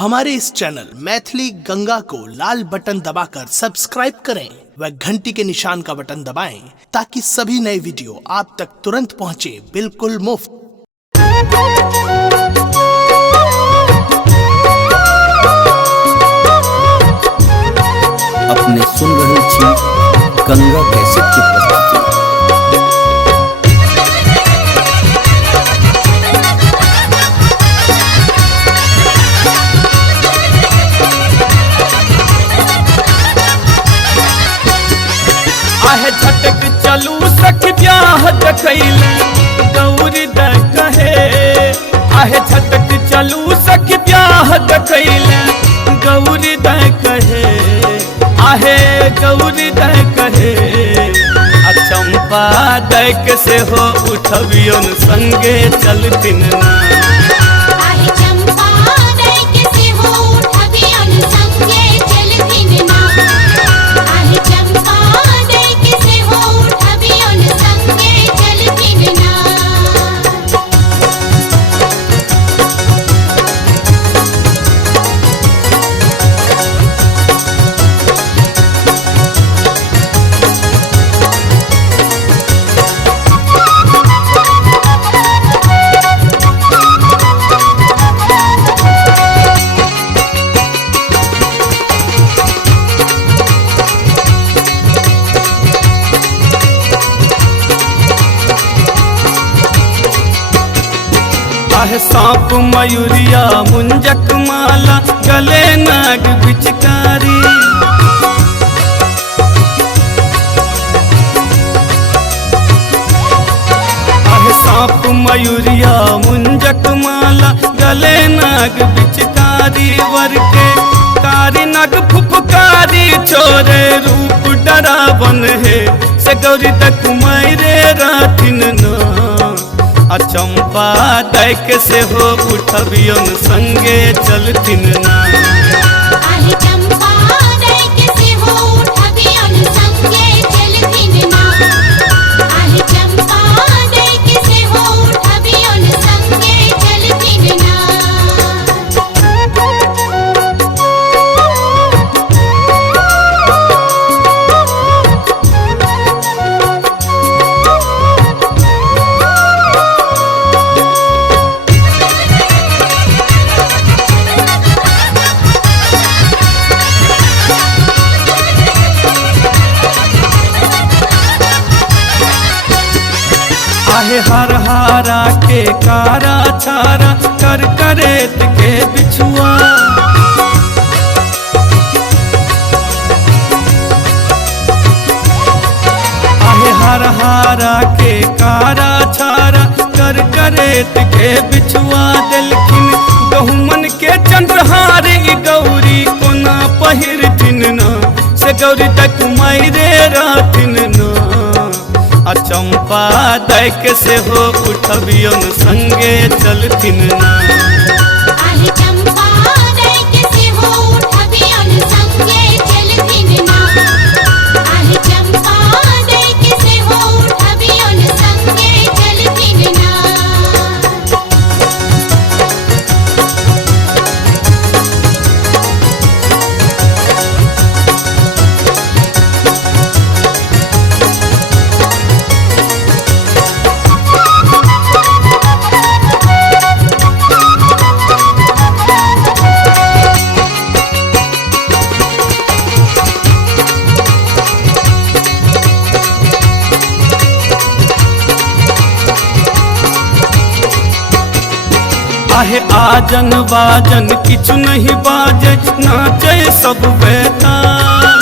हमारे इस चैनल मैथिली गंगा को लाल बटन दबाकर सब्सक्राइब करें व घंटी के निशान का बटन दबाएं ताकि सभी नए वीडियो आप तक तुरंत पहुंचे बिल्कुल मुफ्त। अपने सुन रहे छी गंगा कैसेट की प्रस्तुति। आहे झटक चलू सखी ब्याह देखैले गौरी द कहे। आहे झटक चलू सखी ब्याह देखैले गौरी द कहे। आहे गौरी द कहे चंपा दैक से हो उठबियन संगे चलतिन ना। आहे सांप मयूरिया मुंजक माला गले नाग बिचकारी। आहे सांप मयूरिया मुंजक माला गले नाग बिचकारी। वर के कारी नाग फुफकारी छोरे रूप डरावन है से गौरी तक मायरे रातिन ना। चंपा दैक से हो उठबियन संगे चलतिन ना। आहे हर हारा के कारा छारा कर करेत के बिछुआ। आहे हर हारा के कारा छारा कर करेत के बिछुआ। दिलखिन गहुमन के चंद्रहार गौरी कोना पहिरथिन ना से गौरी तक मायरे रातिन ना। चंपा दैक से हो उठबियन संगे चलतिन ना। आहे आजन बाजन किछु नहीं बाजे नाचे सब बेताल।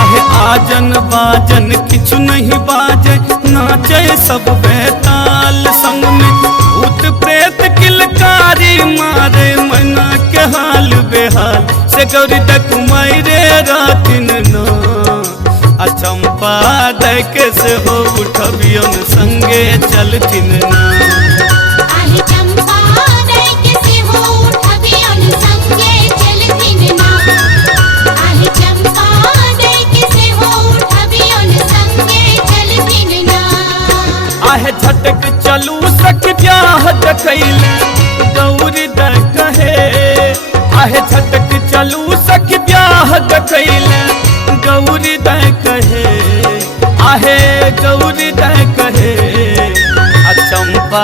आहे आजन बाजन किछु नहीं बाजे नाचे सब बेताल। संग में भूत प्रेत किलकारी मारे मना के हाल बेहाल से गौरी तक मायरे रातिन ना। चंपा दैक से हो उठबियन संगे चलतिन ना। झटक चलू सख ब्याह देखैले गौरी द कहे आहे झटक चलू सख ब्याह देखैले गौरी द कहे आहे गौरी द कहे चंपा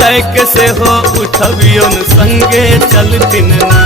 दैक से हो उठबियोन संगे चलतिन ना